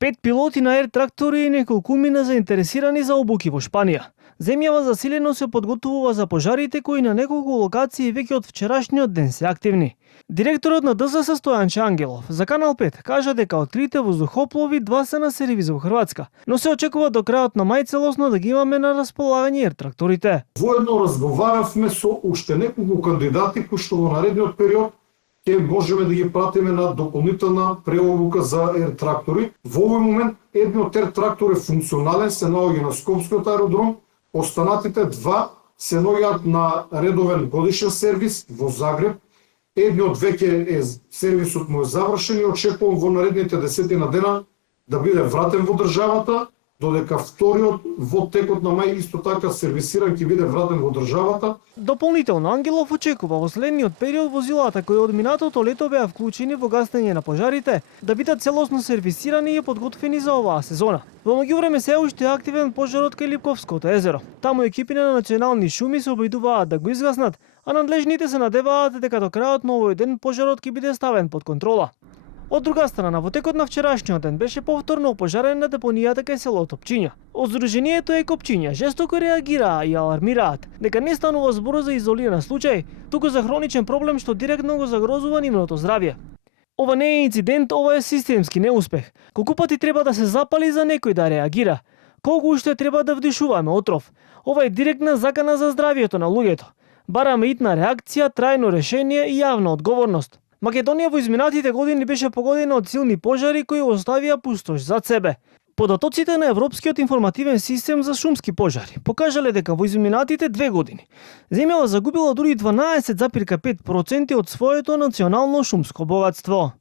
5 пилоти на Ер трактори и неколкумина заинтересирани за обуки во Шпанија. Земјава засилено се подготвува за пожарите кои на неколку локации веќе од вчерашниот ден се активни. Директорот на ДСС Стојанче Ангелов за Канал 5 кажа дека од 3 воздухоплови 2 се на сервиз во Хрватска, но се очекува до крајот на мај целосно да ги имаме на располагање Ер тракторите. Воедно разговаравме со уште неколку кандидати кои што во наредниот период ќе можеме да ги пратиме на дополнителна преобука за Ер трактори. Во овој момент едниот Ер трактор е функционален, се наоѓа на Скопскиот аеродром, останатите 2 се наоѓаат на редовен годишен сервис во Загреб. Едниот веќе е сервисот му е завршен и очекувам во наредните 10 дена да биде вратен во државата, додека вториот во текот на мај исто така сервисиран ќе биде вратен во државата. Дополнително Ангелов очекува во следниот период возилата кои од минатото лето беа вклучени во гасење на пожарите да бидат целосно сервисирани и подготвени за оваа сезона. Во меѓувреме се уште е активен пожарот кај Липковското езеро. Таму екипите на национални шуми се обидуваат да го изгаснат, а надлежните се надеваат дека до крајот на овој ден пожарот ќе биде ставен под контрола. Од друга страна, во текот на вчерашниот ден беше повторно опожарена депонијата кај селото Пчиња. Од Сдруженијето Екопчиња жестоко реагираа и алармираат дека не станува збор за изолиран случај, туку за хроничен проблем што директно го загрозува нивното здравје. Ова не е инцидент, ова е системски неуспех. Колку пати треба да се запали за некој да реагира? Колку уште треба да вдишуваме отров? Ова е директна закана за здравјето на луѓето. Бараме итна реакција, трајно решение и јавна одговорност. Македонија во изминатите години беше погодена од силни пожари кои оставија пустош зад себе. Податоците на Европскиот информативен систем за шумски пожари покажале дека во изминатите 2 години земјава загубила дури 12,5% од своето национално шумско богатство.